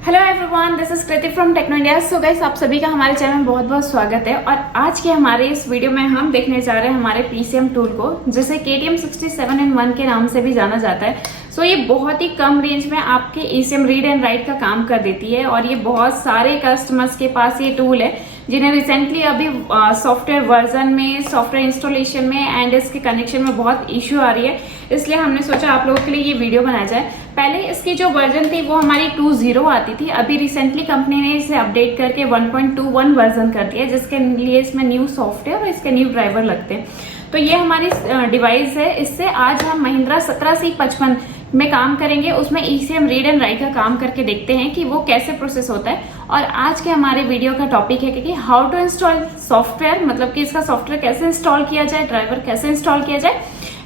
Hello everyone, this is Kriti from techno India. So guys, आप सभी का हमारे चैनल में बहुत बहुत स्वागत है। और आज के हमारे इस वीडियो में हम देखने जा रहे हैं हमारे पीसीएम टूल को, जिसे KTM 67-in-1 के नाम से भी जाना जाता है। सो ये बहुत ही कम रेंज में आपके ईसीएम रीड एंड राइट का काम कर देती है। और ये बहुत सारे कस्टमर्स के पास ये टूल है जिन्हें रिसेंटली अभी सॉफ्टवेयर वर्जन में, सॉफ्टवेयर इंस्टॉलेशन में एंड इसके कनेक्शन में बहुत इश्यू आ रही है। इसलिए हमने सोचा आप लोगों के लिए ये वीडियो बनाया जाए। पहले इसकी जो वर्जन थी वो हमारी 2.0 आती थी। अभी रिसेंटली कंपनी ने इसे अपडेट करके 1.21 वर्जन कर दिया, जिसके लिए इसमें न्यू सॉफ्टवेयर और इसके न्यू ड्राइवर लगते हैं। तो ये हमारी डिवाइस है। इससे आज हम महिंद्रा 17C55 में काम करेंगे, उसमें ईसीएम रीड एंड राइट का काम करके देखते हैं कि वो कैसे प्रोसेस होता है। और आज के हमारे वीडियो का टॉपिक है कि हाउ टू इंस्टॉल सॉफ्टवेयर, मतलब कि इसका सॉफ्टवेयर कैसे इंस्टॉल किया जाए, ड्राइवर कैसे इंस्टॉल किया जाए,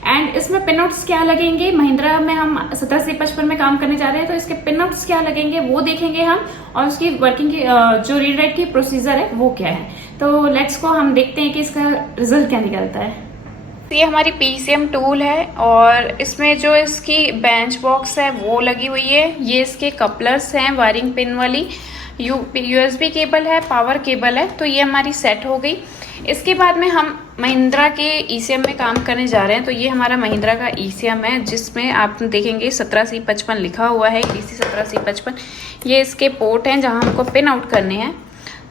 एंड इसमें पिन आउट्स क्या लगेंगे। महिंद्रा में हम 17C55 में काम करने जा रहे हैं, तो इसके पिन आउट्स क्या लगेंगे वो देखेंगे हम, और उसकी वर्किंग की जो रीड राइट की प्रोसीजर है वो क्या है। तो लेट्स को हम देखते हैं कि इसका रिजल्ट क्या निकलता है। ये हमारी पीसीएम टूल है और इसमें जो इसकी बेंच बॉक्स है वो लगी हुई है। ये इसके कपलर्स हैं, वायरिंग पिन वाली, यूएसबी केबल है, पावर केबल है। तो ये हमारी सेट हो गई। इसके बाद में हम महिंद्रा के ईसीएम में काम करने जा रहे हैं। तो ये हमारा महिंद्रा का ईसीएम है, जिसमें आप देखेंगे 17C55 लिखा हुआ है, DC 17C55। ये इसके पोर्ट हैं जहां हमको पिन आउट करने हैं।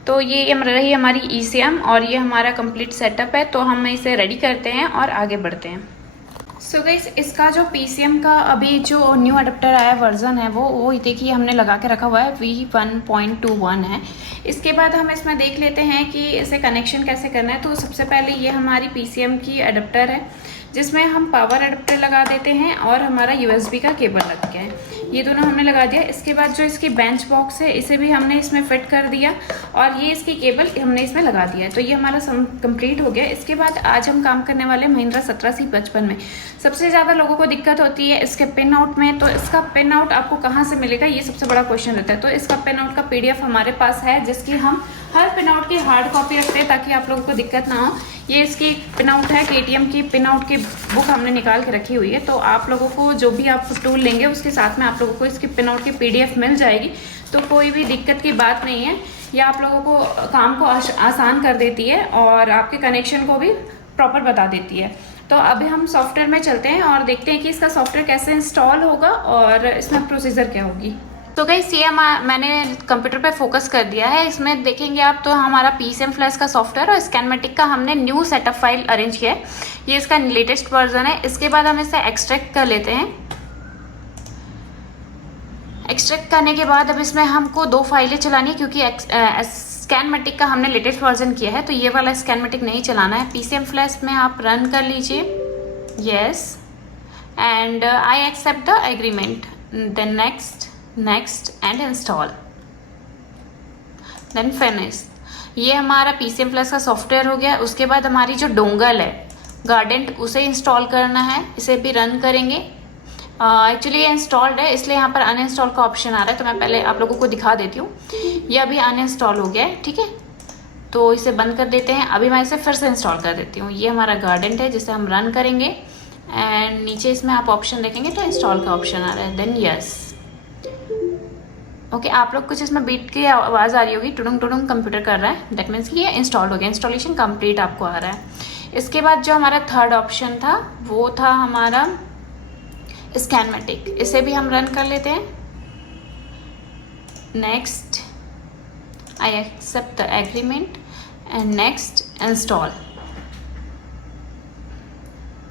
तो ये रही हमारी ईसीएम और ये हमारा कंप्लीट सेटअप है। तो हम इसे रेडी करते हैं और आगे बढ़ते हैं। सो गाइस, इसका जो पीसीएम का अभी जो न्यू अडेप्टर आया वर्जन है वो देखिए हमने लगा के रखा हुआ है, V1.21 है। इसके बाद हम इसमें देख लेते हैं कि इसे कनेक्शन कैसे करना है। तो सबसे पहले ये हमारी पीसीएम की अडेप्टर है, जिसमें हम पावर अडेप्टर लगा देते हैं और हमारा यूएसबी का केबल लग गया है। ये दोनों हमने लगा दिया। इसके बाद जो इसकी बेंच बॉक्स है इसे भी हमने इसमें फिट कर दिया और ये इसकी केबल हमने इसमें लगा दिया है। तो ये हमारा कंप्लीट हो गया। इसके बाद आज हम काम करने वाले हैं महिंद्रा 17C55 में। सबसे ज़्यादा लोगों को दिक्कत होती है इसके पिन आउट में। तो इसका पिन आउट आपको कहाँ से मिलेगा, ये सबसे बड़ा क्वेश्चन रहता है। तो इसका पिन आउट का PDF हमारे पास है, जिसकी हम हर पिन आउट की हार्ड कॉपी रखते हैं ताकि आप लोगों को दिक्कत ना हो। ये इसकी पिन आउट है, KTM की पिन आउट की बुक हमने निकाल के रखी हुई है। तो आप लोगों को जो भी आप टूल लेंगे उसके साथ में आप लोगों को इसकी पिन आउट की PDF मिल जाएगी। तो कोई भी दिक्कत की बात नहीं है। ये आप लोगों को काम को आसान कर देती है और आपके कनेक्शन को भी प्रॉपर बता देती है। तो अभी हम सॉफ्टवेयर में चलते हैं और देखते हैं कि इसका सॉफ्टवेयर कैसे इंस्टॉल होगा और इसमें प्रोसीजर क्या होगी। तो गाइस, ये मैंने कंप्यूटर पे फोकस कर दिया है। इसमें देखेंगे आप तो हमारा पीसीएम फ्लैश का सॉफ्टवेयर और स्कैनमेटिक का हमने न्यू सेटअप फाइल अरेंज किया है। ये इसका लेटेस्ट वर्जन है। इसके बाद हम इसे एक्सट्रैक्ट कर लेते हैं। एक्सट्रैक्ट करने के बाद अब इसमें हमको 2 फाइलें चलानी है, क्योंकि स्कैनमेटिक का हमने लेटेस्ट वर्जन किया है। तो ये वाला स्कैनमेटिक नहीं चलाना है। पीसीएम फ्लैश में आप रन कर लीजिए, yes, and I accept the agreement, then next and install, then finish. ये हमारा पीसीएम प्लस का सॉफ्टवेयर हो गया। उसके बाद हमारी जो डोंगल है गार्डेंट, उसे इंस्टॉल करना है। इसे भी रन करेंगे। एक्चुअली ये इंस्टॉल्ड है, इसलिए यहाँ पर अनइंस्टॉल का ऑप्शन आ रहा है। तो मैं पहले आप लोगों को दिखा देती हूँ। ये अभी अनइंस्टॉल हो गया है, ठीक है। तो इसे बंद कर देते हैं। अभी मैं इसे फिर से इंस्टॉल कर देती हूँ। ये हमारा गार्डेंट है जिसे हम रन करेंगे एंड नीचे इसमें आप ऑप्शन देखेंगे तो इंस्टॉल का ऑप्शन आ रहा है, देन यस। ओके, आप लोग कुछ इसमें बीट की आवाज़ आ रही होगी, टुडुंग टुडुंग कंप्यूटर कर रहा है, दैट मीन्स कि ये इंस्टॉल हो गया, इंस्टॉलेशन कंप्लीट आपको आ रहा है। इसके बाद जो हमारा थर्ड ऑप्शन था वो था हमारा स्कैनमेटिक। इसे भी हम रन कर लेते हैं। Next, I accept the agreement and next install.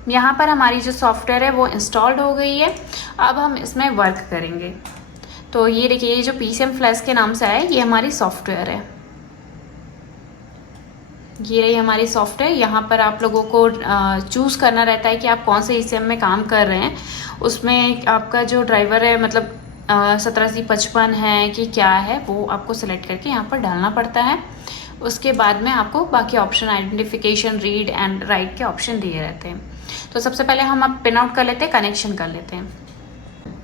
यहाँ पर हमारी जो सॉफ्टवेयर है वो इंस्टॉल्ड हो गई है। अब हम इसमें वर्क करेंगे। तो ये देखिए, ये जो पीसीएम फ्लैश के नाम से है ये हमारी सॉफ्टवेयर है। ये रही हमारी सॉफ्टवेयर। यहाँ पर आप लोगों को चूज़ करना रहता है कि आप कौन से ईसीएम में काम कर रहे हैं। उसमें आपका जो ड्राइवर है, मतलब 17C55 है कि क्या है, वो आपको सिलेक्ट करके यहाँ पर डालना पड़ता है। उसके बाद में आपको बाकी option, identification, read and right के ऑप्शन दिए रहते हैं। तो सबसे पहले हम अब पिन आउट कर लेते हैं, कनेक्शन कर लेते हैं।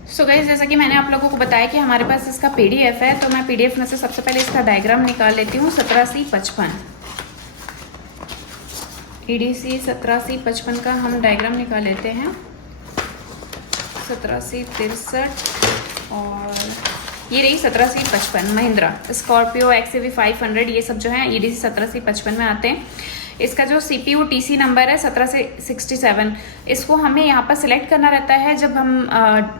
सो गाइस, जैसा कि मैंने आप लोगों को बताया कि हमारे पास इसका PDF है। तो मैं PDF में से सबसे पहले इसका डायग्राम निकाल लेती हूँ। 17C55 EDC 17C55 का हम डायग्राम निकाल लेते हैं। 17C63 और ये रही 17C55 महिंद्रा स्कॉर्पियो XUV 500, ये सब जो है EDC 17C55 में आते हैं। इसका जो CPU TC नंबर है 17C67, इसको हमें यहाँ पर सिलेक्ट करना रहता है। जब हम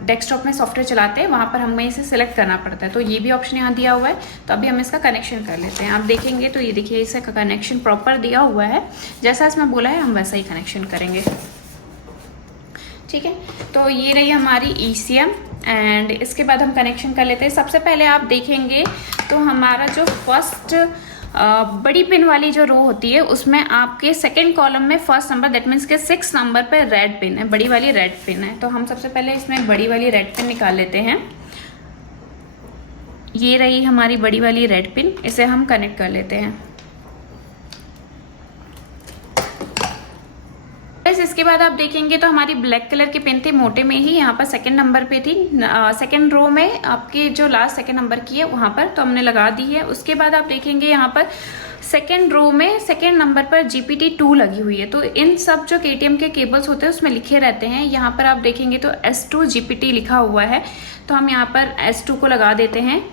डेस्कटॉप में सॉफ्टवेयर चलाते हैं वहाँ पर हमें इसे सिलेक्ट करना पड़ता है, तो ये भी ऑप्शन यहाँ दिया हुआ है। तो अभी हम इसका कनेक्शन कर लेते हैं। आप देखेंगे तो ये देखिए इसका कनेक्शन प्रॉपर दिया हुआ है, जैसा इसमें बोला है हम वैसा ही कनेक्शन करेंगे। ठीक है, तो ये रही हमारी ECM एंड इसके बाद हम कनेक्शन कर लेते हैं। सबसे पहले आप देखेंगे तो हमारा जो फर्स्ट बड़ी पिन वाली जो रो होती है उसमें आपके सेकंड कॉलम में फर्स्ट नंबर, दैट मीन्स के 6 नंबर पे रेड पिन है, बड़ी वाली रेड पिन है। तो हम सबसे पहले इसमें बड़ी वाली रेड पिन निकाल लेते हैं। ये रही हमारी बड़ी वाली रेड पिन, इसे हम कनेक्ट कर लेते हैं। इसके बाद आप देखेंगे तो हमारी ब्लैक कलर की पिन थी मोटे में ही, यहाँ पर सेकंड नंबर पे थी, सेकंड रो में आपके जो लास्ट सेकंड नंबर की है वहाँ पर, तो हमने लगा दी है। उसके बाद आप देखेंगे यहाँ पर सेकंड रो में सेकंड नंबर पर GPT2 लगी हुई है। तो इन सब जो KTM के केबल्स होते हैं उसमें लिखे रहते हैं। यहाँ पर आप देखेंगे तो S2 GPT लिखा हुआ है, तो हम यहाँ पर S2 को लगा देते हैं,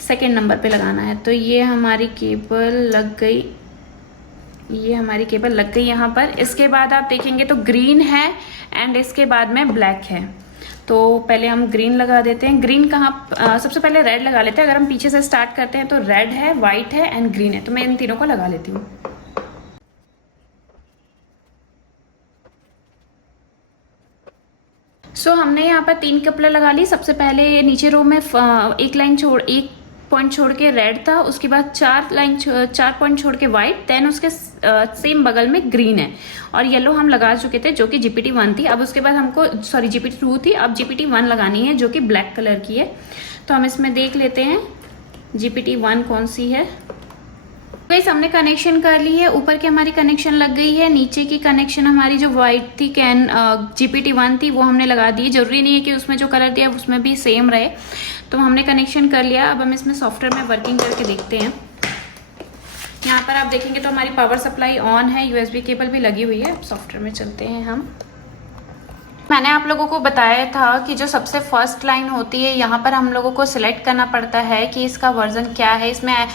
सेकेंड नंबर पर लगाना है। तो ये हमारी केबल लग गई, ये हमारी केबल लग गई यहाँ पर। इसके बाद आप देखेंगे तो ग्रीन है एंड इसके बाद में ब्लैक है। तो पहले हम ग्रीन लगा देते हैं। ग्रीन कहाँ, सबसे पहले रेड लगा लेते हैं। अगर हम पीछे से स्टार्ट करते हैं तो रेड है, वाइट है एंड ग्रीन है। तो मैं इन तीनों को लगा लेती हूँ। सो हमने यहाँ पर 3 कपलर लगा ली। सबसे पहले नीचे रो में एक पॉइंट छोड़ के रेड था, उसके बाद 4 पॉइंट छोड़ के व्हाइट, देन उसके सेम बगल में ग्रीन है और येलो हम लगा चुके थे जो कि GPT1 थी। अब उसके बाद हमको GPT2 थी, अब GPT1 लगानी है जो कि ब्लैक कलर की है। तो हम इसमें देख लेते हैं GPT1 कौन सी है। गाइस हमने कनेक्शन कर ली है, ऊपर की हमारी कनेक्शन लग गई है, नीचे की कनेक्शन हमारी जो वाइट थी GPT1 थी वो हमने लगा दी। जरूरी नहीं है कि उसमें जो कलर दिया उसमें भी सेम रहे, तो हमने कनेक्शन कर लिया। अब हम इसमें सॉफ्टवेयर में वर्किंग करके देखते हैं। यहाँ पर आप देखेंगे तो हमारी पावर सप्लाई ऑन है, USB केबल भी लगी हुई है। सॉफ्टवेयर में चलते हैं हम। मैंने आप लोगों को बताया था कि जो सबसे फर्स्ट लाइन होती है यहाँ पर हम लोगों को सिलेक्ट करना पड़ता है कि इसका वर्जन क्या है, इसमें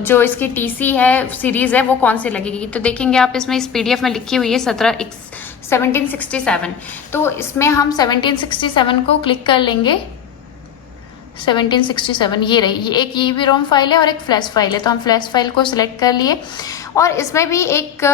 जो इसकी TC है, सीरीज़ है, वो कौन सी लगेगी। तो देखेंगे आप इसमें इस PDF में लिखी हुई है 1767। तो इसमें हम 1767 को क्लिक कर लेंगे। 1767 ये रही, ये एक EEPROM फाइल है और एक फ्लैश फाइल है। तो हम फ्लैश फाइल को सिलेक्ट कर लिए और इसमें भी एक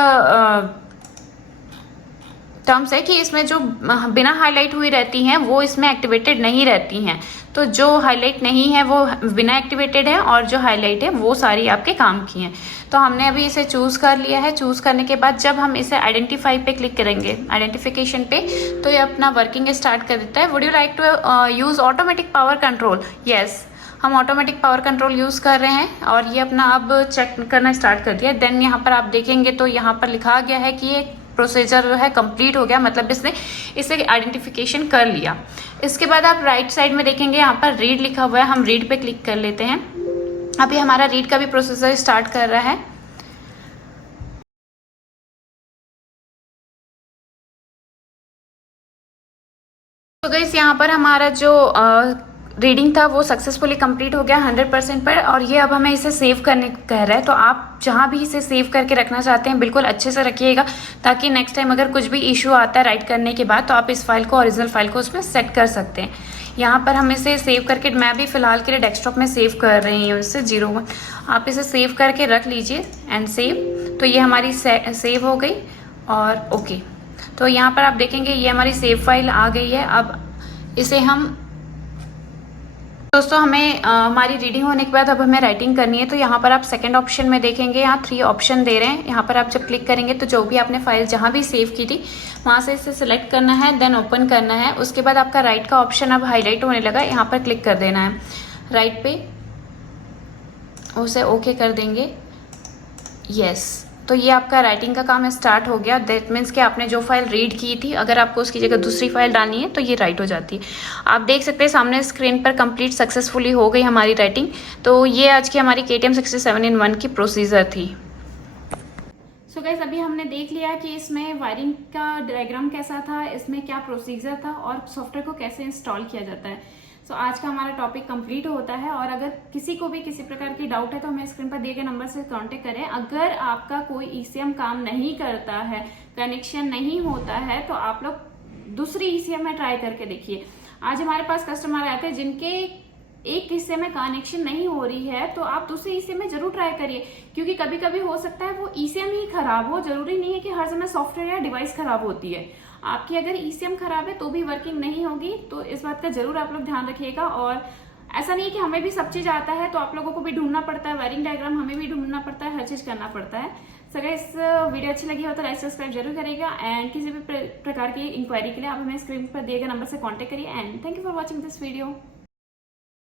टर्म्स है कि इसमें जो बिना हाईलाइट हुई रहती हैं वो इसमें एक्टिवेटेड नहीं रहती हैं। तो जो हाईलाइट नहीं है वो बिना एक्टिवेटेड है और जो हाईलाइट है वो सारी आपके काम की हैं। तो हमने अभी इसे चूज़ कर लिया है। चूज़ करने के बाद जब हम इसे आइडेंटिफाई पे क्लिक करेंगे, आइडेंटिफिकेशन पे, तो ये अपना वर्किंग स्टार्ट कर देता है। Would you like to use automatic power control? Yes, हम ऑटोमेटिक पावर कंट्रोल यूज़ कर रहे हैं और ये अपना अब चेक करना स्टार्ट कर दिया। देन यहाँ पर आप देखेंगे तो यहाँ पर लिखा गया है कि ये प्रोसीजर जो है कंप्लीट हो गया, मतलब इसने इसे आइडेंटिफिकेशन कर लिया। इसके बाद आप राइट साइड में देखेंगे यहाँ पर रीड लिखा हुआ है, हम रीड पे क्लिक कर लेते हैं। अभी हमारा रीड का भी प्रोसीजर स्टार्ट कर रहा है। तो गाइस यहाँ पर हमारा जो रीडिंग था वो सक्सेसफुली कंप्लीट हो गया 100% पर, और ये अब हमें इसे सेव करने कह रहा है। तो आप जहाँ भी इसे सेव करके रखना चाहते हैं बिल्कुल अच्छे से रखिएगा, ताकि नेक्स्ट टाइम अगर कुछ भी इशू आता है राइट करने के बाद तो आप इस फाइल को, ओरिजिनल फाइल को उसमें सेट कर सकते हैं। यहाँ पर हम इसे सेव करके, मैं भी फिलहाल के लिए डेस्कटॉप में सेव कर रही हूँ इससे 01। आप इसे सेव करके रख लीजिए एंड सेव। तो ये हमारी सेव हो गई और ओके। तो यहाँ पर आप देखेंगे ये हमारी सेव फाइल आ गई है। अब इसे हम दोस्तों हमें हमारी रीडिंग होने के बाद अब हमें राइटिंग करनी है। तो यहाँ पर आप सेकंड ऑप्शन में देखेंगे, यहाँ 3 ऑप्शन दे रहे हैं। यहाँ पर आप जब क्लिक करेंगे तो जो भी आपने फाइल जहाँ भी सेव की थी वहाँ से इसे सिलेक्ट करना है, देन ओपन करना है। उसके बाद आपका राइट का ऑप्शन अब हाईलाइट होने लगा, यहाँ पर क्लिक कर देना है राइट पे, उसे ओके कर देंगे। यस, तो ये आपका राइटिंग का काम स्टार्ट हो गया। दैट मीन्स कि आपने जो फाइल रीड की थी अगर आपको उसकी जगह दूसरी फाइल डालनी है तो ये राइट हो जाती है। आप देख सकते हैं सामने स्क्रीन पर कंप्लीट सक्सेसफुली हो गई हमारी राइटिंग। तो ये आज की हमारी KTM 67-in-1 की प्रोसीजर थी। सो गाइस अभी हमने देख लिया कि इसमें वायरिंग का डायग्राम कैसा था, इसमें क्या प्रोसीजर था और सॉफ्टवेयर को कैसे इंस्टॉल किया जाता है। सो आज का हमारा टॉपिक कंप्लीट होता है। और अगर किसी को भी किसी प्रकार की डाउट है तो हमें स्क्रीन पर दिए गए नंबर से कांटेक्ट करें। अगर आपका कोई ईसीएम काम नहीं करता है, कनेक्शन नहीं होता है, तो आप लोग दूसरी ईसीएम में ट्राई करके देखिए। आज हमारे पास कस्टमर आए थे जिनके एक हिस्से में कनेक्शन नहीं हो रही है, तो आप दूसरे हिस्से में जरूर ट्राई करिए, क्योंकि कभी कभी हो सकता है वो ईसीएम ही खराब हो। जरूरी नहीं है कि हर समय सॉफ्टवेयर या डिवाइस खराब होती है। आपकी अगर ईसीएम खराब है तो भी वर्किंग नहीं होगी, तो इस बात का जरूर आप लोग ध्यान रखिएगा। और ऐसा नहीं है कि हमें भी सब चीज आता है, तो आप लोगों को भी ढूंढना पड़ता है, वायरिंग डायग्राम हमें भी ढूंढना पड़ता है, हर चीज करना पड़ता है। सो गाइस, वीडियो अच्छी लगी हो तो लाइक सब्सक्राइब जरूर करिएगा। एंड किसी भी प्रकार की इंक्वायरी के लिए आप हमें स्क्रीन पर दिए गए नंबर से कॉन्टेक्ट करिए। And thank you for watching this video.